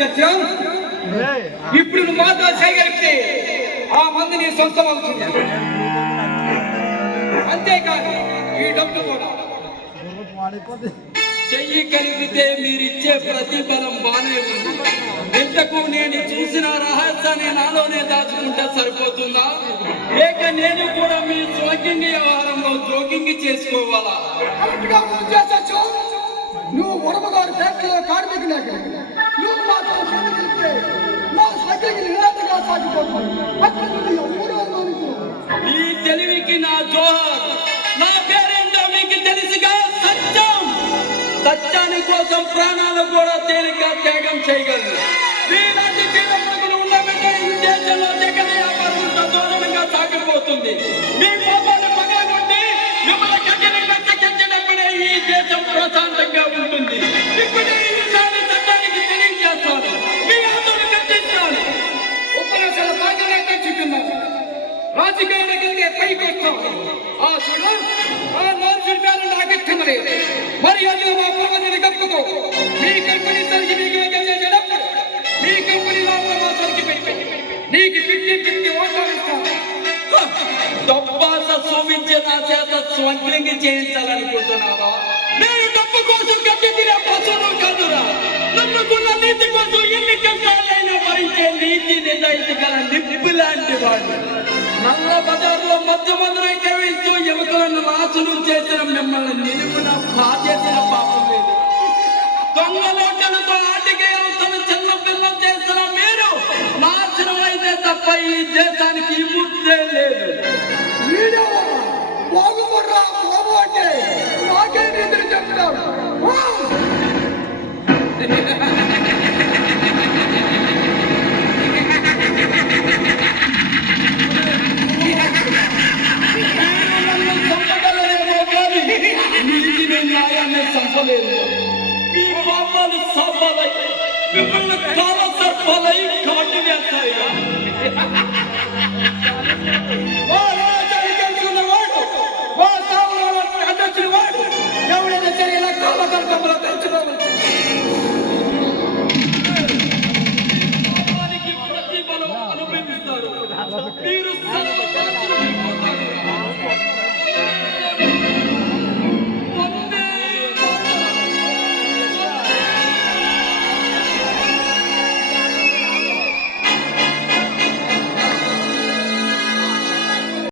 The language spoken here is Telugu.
సత్యం ఇప్పుడు నువ్వు మాతో చేయగలిగితే ఆ మంది నీ సొంతం అవుతుంది. అంతేకాదు ఈ డబ్బు కూడా చెయ్యి కలిపితే మీరిచ్చే ప్రతిఫలం బానే ఉంది. ఇంతకు నేను చూసిన రహస్యాన్ని నాలోనే దాచుకుంటే సరిపోతుందా, లేక నేను కూడా మీ స్వకింగ్ వ్యవహారంలో జోకింగ్ చేసుకోవాలా? నువ్వు ఉడమగారు ఫ్యాక్టరీలో కార్మికు నువ్వు మాత్రం మా సైకిల్ నిరాటగా సాగిపోతావు. నీ తెలివికి నా జోహర్. నా పేరేంటో మీకు తెలుసుగా, సత్యం. సత్యాని కోసం ప్రాణాలు కూడా తేలిక త్యాగం చేయగలరు. మీలాంటి తీరములు ఉండబట్టే ఈ దేశంలో జగన్ వ్యాపారం సంతోషంగా సాగిపోతుంది. మీ పాపాలు పగలగొట్టి మిమ్మల్ని గడ్డిని కట్టకెచ్చినప్పుడే ఈ దేశం ప్రశాంతంగా ఉంటుంది. ఇప్పుడే ఈ విషయాన్ని సత్యానికి తెలియజేస్తాను. మీ అందరూ కట్టించాలి. ఉపన్యాసాల బాధ్యత తెచ్చుకున్నాను. రాజకీయాలకి పైకి వస్తాం. ఆ చూడు, ఆ నోర్సుడి పేరు నాకు ఇష్టమని మరి అది మా ప్రపంచ గప్పుకో. మీ కంపెనీ సరికి మీకు చేసేటప్పుడు మీ కంపెనీ లోపల మా సరికి పెట్టి నీకు 50-50 ఓట్లు ఇస్తాను. డబ్బాస చూపించే నా చేత స్వంగ్లింగ్ చేయించాలనుకుంటున్నావా? నేను డబ్బు కోసం గట్టి తినే పశువులు కాదురా. నమ్ముకున్న నీతి కోసం ఎన్ని కష్టాలైనా భరించే నీతి నిర్ణయించగల నిప్పు లాంటి వాడు. నల్ల బజార్లో మధ్య మందులు కవిస్తూ యువకులను నాశనం చేసిన మిమ్మల్ని నిలుపున బాధేసిన పాపం లేదు. దొంగ లోటలతో ఆటికే అవసరం చిన్న పిల్లలు చేసిన మీరు నాశనం అయితే తప్ప ఈ దేశానికి ముద్దే లేదు. బాగుపడరా బాబు అంటే నాకే నిద్ర చెప్తాడు. న్యాయాన్ని చంపలేదు. మీ పాపాలు సఫలై మిమ్మల్ని కాల సర్పాలై కాటు వేస్తాయి.